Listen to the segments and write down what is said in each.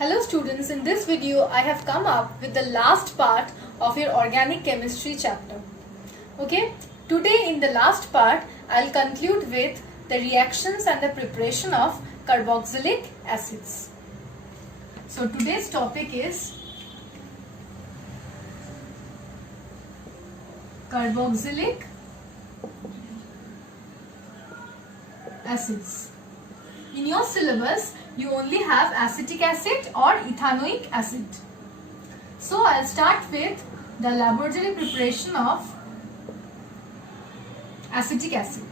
Hello students, in this video I have come up with the last part of your organic chemistry chapter. Okay, today in the last part I'll conclude with the reactions and the preparation of carboxylic acids. So today's topic is carboxylic acids. In your syllabus, you only have acetic acid or ethanoic acid. So I'll start with the laboratory preparation of acetic acid.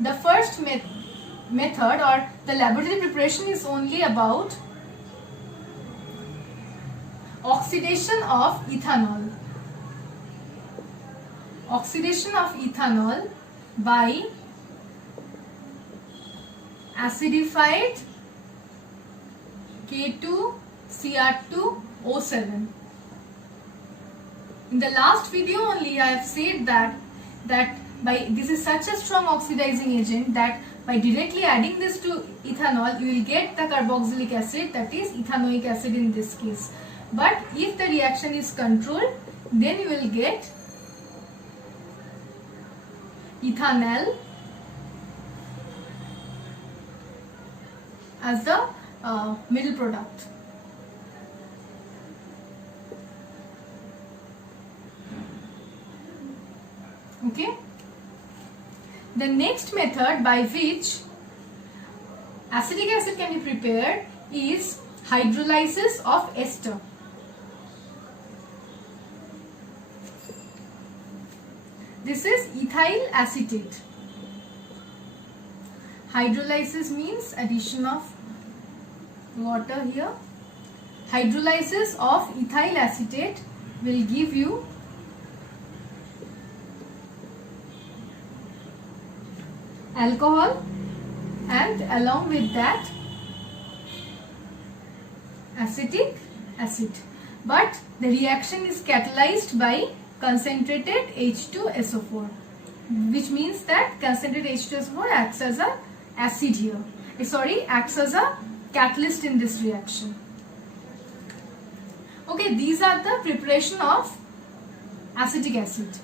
The first method or the laboratory preparation is only about oxidation of ethanol. Oxidation of ethanol by acidified K2Cr2O7. In the last video only I have said that this is such a strong oxidizing agent that by directly adding this to ethanol you will get the carboxylic acid, that is ethanoic acid in this case. But if the reaction is controlled, then you will get ethanal as the middle product. Okay. The next method by which acetic acid can be prepared is hydrolysis of ester. This is ethyl acetate. Hydrolysis means addition of water here. Hydrolysis of ethyl acetate will give you alcohol and along with that acetic acid. But the reaction is catalyzed by concentrated H2SO4, which means that concentrated H2SO4 acts as a acid here. Acts as a catalyst in this reaction. Okay, these are the preparation of acetic acid.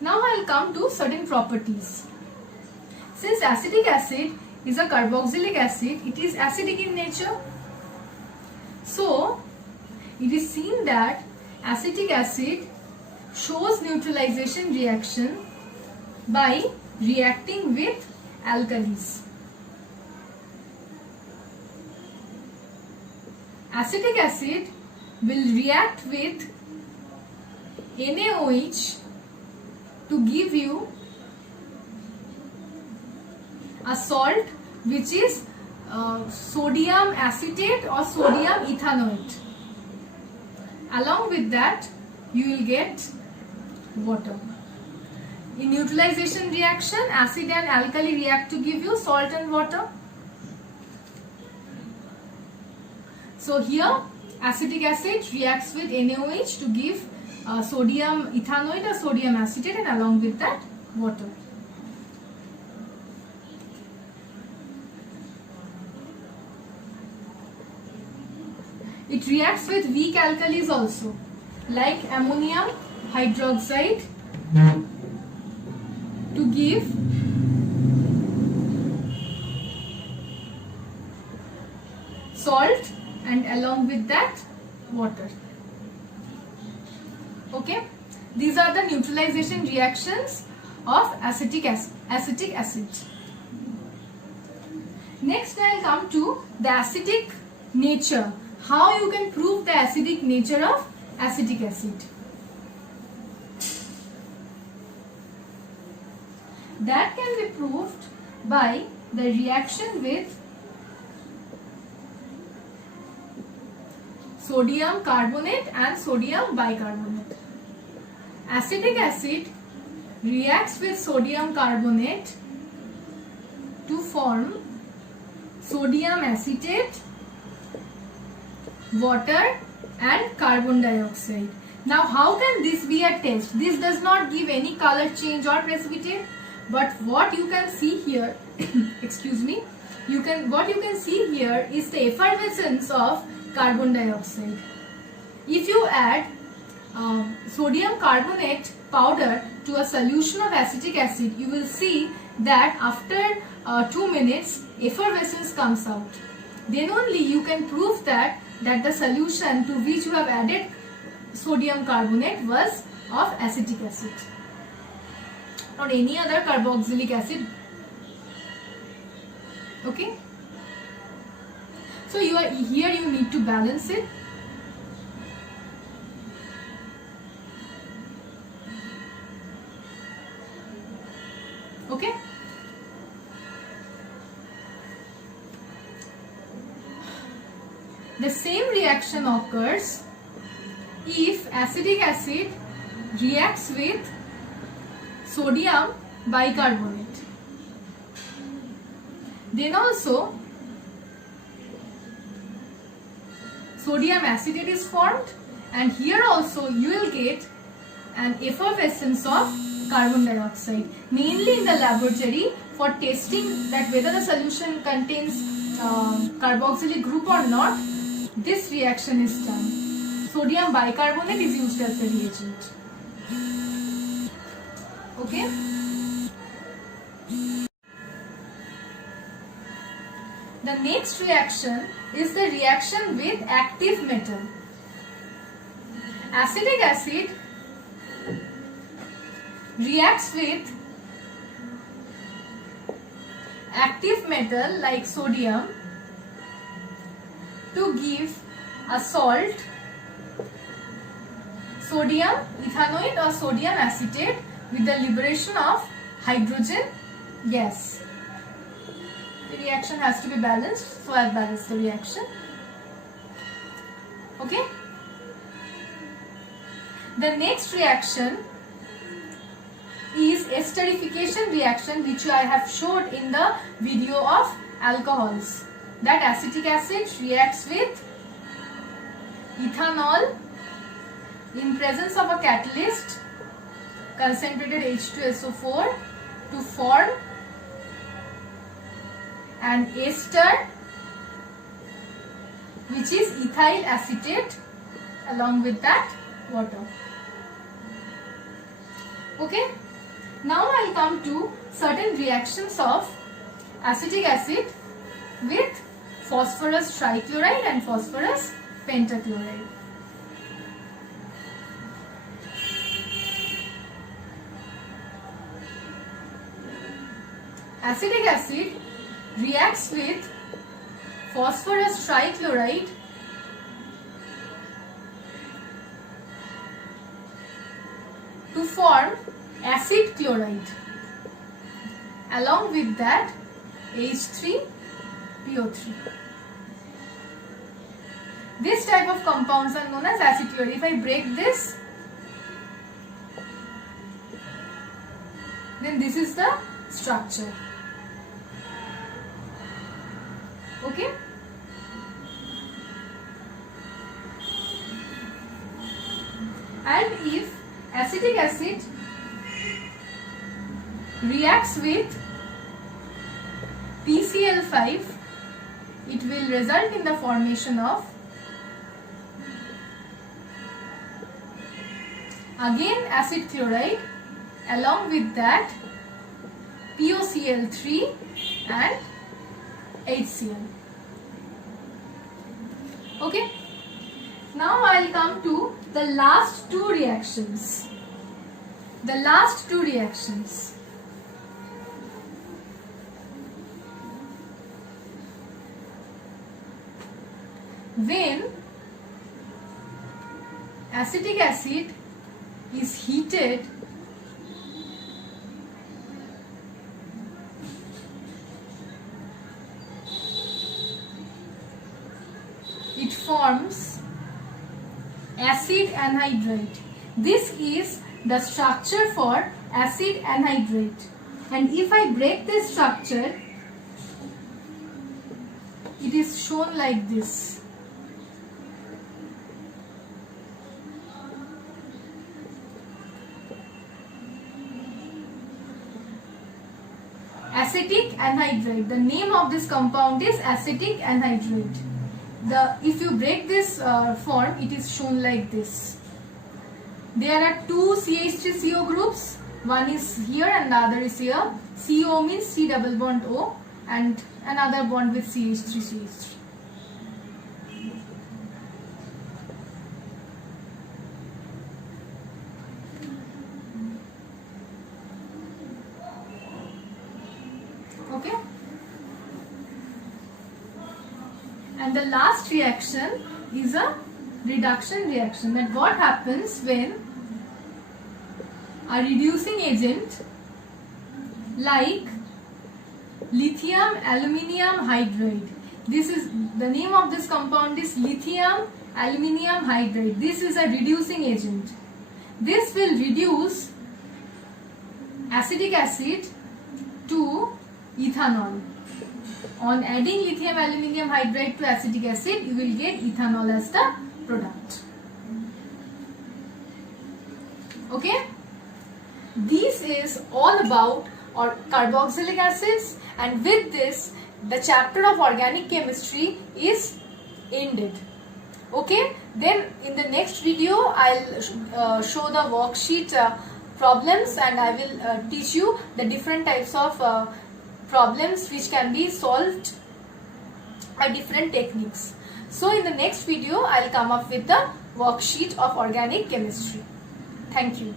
Now I will come to certain properties. Since acetic acid is a carboxylic acid, it is acidic in nature. So it is seen that acetic acid shows neutralization reaction by reacting with alkalis. Acetic acid will react with NaOH to give you a salt which is sodium acetate or sodium ethanoate. Along with that you will get water. In neutralization reaction, acid and alkali react to give you salt and water. So here acetic acid reacts with NaOH to give sodium ethanoate or sodium acetate and along with that water. It reacts with weak alkalis also, like ammonium hydroxide to give salt and along with that water. Okay, these are the neutralization reactions of acetic acid. Next I will come to the acidic nature. How you can prove the acidic nature of acetic acid? That can be proved by the reaction with sodium carbonate and sodium bicarbonate. Acetic acid reacts with sodium carbonate to form sodium acetate, water and carbon dioxide. Now how can this be a test? This does not give any color change or precipitate, but what you can see here excuse me, what you can see here is the effervescence of carbon dioxide. If you add sodium carbonate powder to a solution of acetic acid, you will see that after 2 minutes effervescence comes out. Then only you can prove that the solution to which you have added sodium carbonate was of acetic acid or any other carboxylic acid. Okay, so here you need to balance it. Okay, the same reaction occurs if acetic acid reacts with sodium bicarbonate. Then also sodium acetate is formed, and here also you will get an effervescence of carbon dioxide, mainly in the laboratory for testing that whether the solution contains carboxylic group or not. This reaction is done. Sodium bicarbonate is used as the reagent. Okay. The next reaction is the reaction with active metal. Acetic acid reacts with active metal like sodium to give a salt, sodium ethanoate or sodium acetate, with the liberation of hydrogen gas. The reaction has to be balanced, so I'll balance the reaction. Okay. The next reaction is esterification reaction, which I have showed in the video of alcohols. That acetic acid reacts with ethanol in presence of a catalyst, concentrated H2SO4, to form an ester, which is ethyl acetate, along with that water. Okay. Now I'll come to certain reactions of acetic acid with phosphorus trichloride and phosphorus pentachloride. Acetic acid reacts with phosphorus trichloride to form acid chloride. Along with that, H3PO3. This type of compounds are known as acid chloride. If I break this, then this is the structure. Okay. And if acetic acid reacts with PCl5, it will result in the formation of again acid chloride, along with that POCl3 and HCl. Okay. Now I'll come to the last two reactions. The last two reactions. When acetic acid is heated, it forms acid anhydride. This is the structure for acid anhydride. And if I break this structure, it is shown like this. Acetic anhydride. The name of this compound is acetic anhydride. If you break this form, it is shown like this. There are two CH3CO groups. One is here and the other is here. CO means C double bond O, and another bond with CH3. Okay. And the last reaction is a reduction reaction. That what happens when a reducing agent like lithium aluminium hydride. This is the name of this compound is lithium aluminium hydride. This is a reducing agent. This will reduce acetic acid to ethanol. On adding lithium aluminium hydride to acetic acid, you will get ethanol as the product. Okay? This is all about carboxylic acids, and with this the chapter of organic chemistry is ended. Okay, then in the next video I'll show the worksheet problems, and I will teach you the different types of problems which can be solved by different techniques. So in the next video I'll come up with the worksheet of organic chemistry. Thank you.